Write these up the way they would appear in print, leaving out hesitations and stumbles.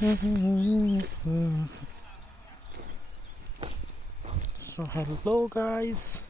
So hello guys.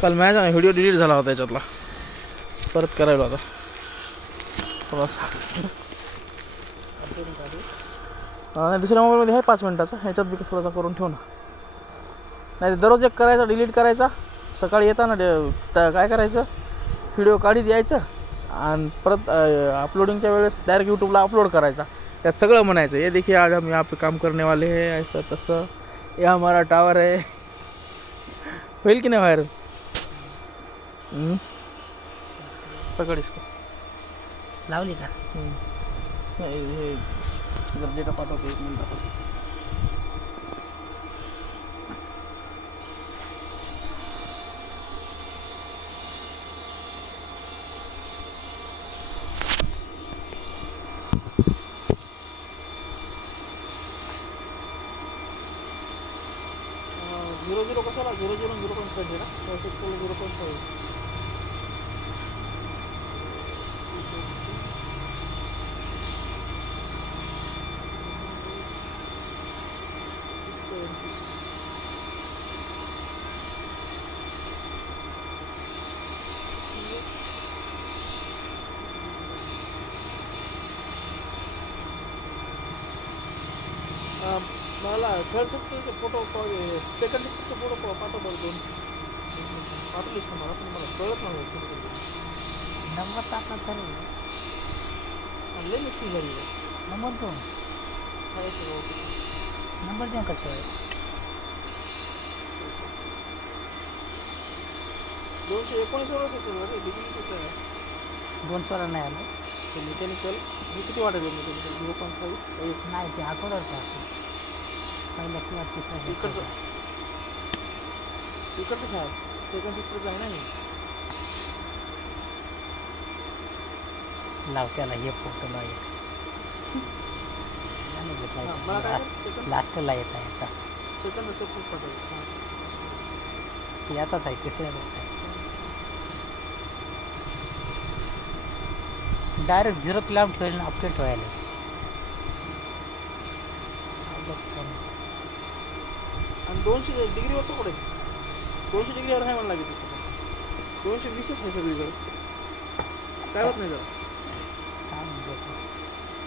काल माझा video delete झाला होता याच्यातला, परत करायला होता थोडासा. दुसऱ्या मोबाईलमध्ये आहे 5 मिनिटाचा, ह्याच्यात बी थोडासा करून ठेव ना. नाही दररोज एक करायचा, डिलीट करायचा. सकाळी येताना काय करायचं, व्हिडिओ काढी द्यायचं आणि परत अपलोडिंगच्या वेळेस डायरेक्ट यूट्यूबला अपलोड करायचा. त्यात सगळं म्हणायचं, ये देखिए आज हम यहाँ पे काम करने वाले हैं, ऐसा तसं, ये हमारा टावर है. होईल की नाही व्हायरल? पकड इसको. लावली का? हे जर डेटा पाठवतो 1 मिनिट. झिरो झिरो कशाला 0.5 ना, 0.5. मला थर्ड सेक्टरचे फोटो, सेकंड सेक्टरचे फोटो पाठव बरं 2. पाठवलीस का मला? पण मला कळत नाही. नंबर टाकला तर लय मिक्सिंग झाली. नंबर तो नंबर देऊन कसं आहे? 219 असेल रे, डिग्री आहे. 200 नाही आलं ते मेकॅनिकल हे किती वाटेल? मेकॅनिकल 0.5 नाही, ते अकोल्यावर टाकतो पहिला किंवा तिसरा. इकडचं काय सेकंड सेक्टरचं आहे ना. मी लाव त्याला हे फोटो लाव मला काय सेकंड लास्टला येत आहे आता. सेकंड सेक्टर पाठवलं. ती आताच आहे, तिसऱ्यालाच आहे. डायरेक्ट 0 किलोमीटर होईल ना, अपडेट व्हायला. आणि 200 डिग्रीवरचं कुठे? 200 डिग्रीवर आहे मला लागेल. 220च आहे सगळीकडे. काय होत नाही जरा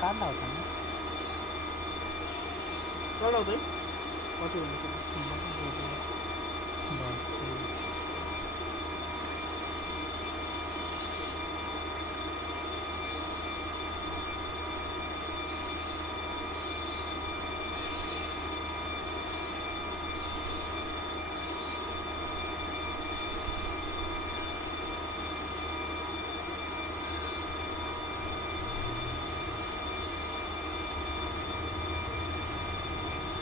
काढला होता ना, काढला होता.